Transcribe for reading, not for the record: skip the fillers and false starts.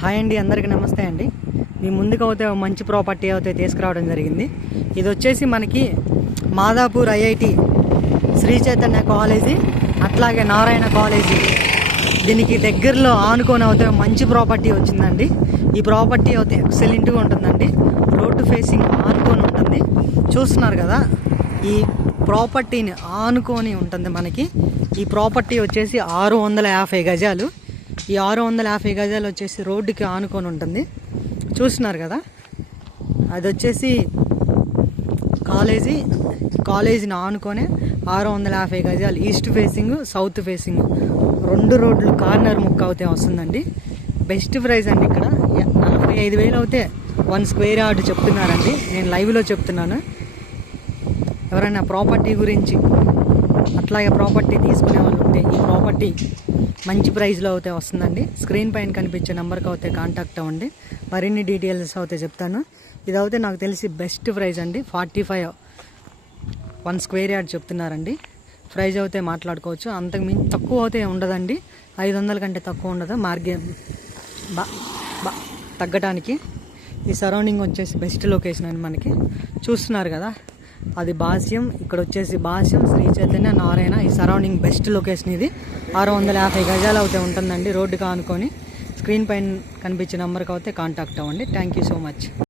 Hi అండి, అందరికీ నమస్తే అండి. మీ ముందుకు అయితే మంచి ప్రాపర్టీ అయితే తీసుకురావడం జరిగింది. ఇది వచ్చేసి మనకి మాదాపూర్ ఐఐటి, శ్రీ చైతన్య కాలేజీ, అట్లాగే నారాయణ కాలేజీ దీనికి దగ్గరలో ఆనుకొని అయితే మంచి ప్రాపర్టీ వచ్చిందండి. ఈ ప్రాపర్టీ అయితే ఎక్సలెంట్గా ఉంటుందండి. రోడ్డు ఫేసింగ్ ఆనుకొని ఉంటుంది. చూస్తున్నారు కదా, ఈ ప్రాపర్టీని ఆనుకొని ఉంటుంది మనకి. ఈ ప్రాపర్టీ వచ్చేసి 650 గజాలు. ఈ 650 గజాలు వచ్చేసి రోడ్డుకి ఆనుకొని ఉంటుంది. చూస్తున్నారు కదా, అది వచ్చేసి కాలేజీని ఆనుకొని 650 గజాలు ఈస్ట్ ఫేసింగ్, సౌత్ ఫేసింగ్ 2 రోడ్లు కార్నర్ ముక్క అయితే వస్తుందండి. బెస్ట్ ప్రైస్ అండి. ఇక్కడ 45,000 అయితే 1 స్క్వేర్ యార్డ్ చెప్తున్నారండి. నేను లైవ్లో చెప్తున్నాను. ఎవరైనా ప్రాపర్టీ గురించి అట్లాగే ప్రాపర్టీ తీసుకునే వాళ్ళు ఉంటే ఈ ప్రాపర్టీ మంచి ప్రైస్లో అయితే వస్తుందండి. స్క్రీన్ పైన కనిపించే నెంబర్కి అయితే కాంటాక్ట్ అవ్వండి. మరిన్ని డీటెయిల్స్ అయితే చెప్తాను. ఇదైతే నాకు తెలిసి బెస్ట్ ప్రైస్ అండి. 45 1 స్క్వేర్ యార్డ్ చెప్తున్నారండి. ప్రైస్ అయితే మాట్లాడుకోవచ్చు. అంతకు మించి తక్కువ అయితే ఉండదండి. 500 కంటే తక్కువ ఉండదు. మార్గం తగ్గటానికి ఈ సరౌండింగ్ వచ్చేసి బెస్ట్ లొకేషన్ అండి. మనకి చూస్తున్నారు కదా, అది భాష్యం, ఇక్కడ వచ్చేసి భాష్యం, శ్రీ చైతన్య, నారాయణ. ఈ సరౌండింగ్ బెస్ట్ లొకేషన్ ఇది. 650 గజాలు అయితే ఉంటుందండి రోడ్డుకి ఆనుకొని. స్క్రీన్ పైన కనిపించే నెంబర్కి అయితే కాంటాక్ట్ అవ్వండి. Thank you so much.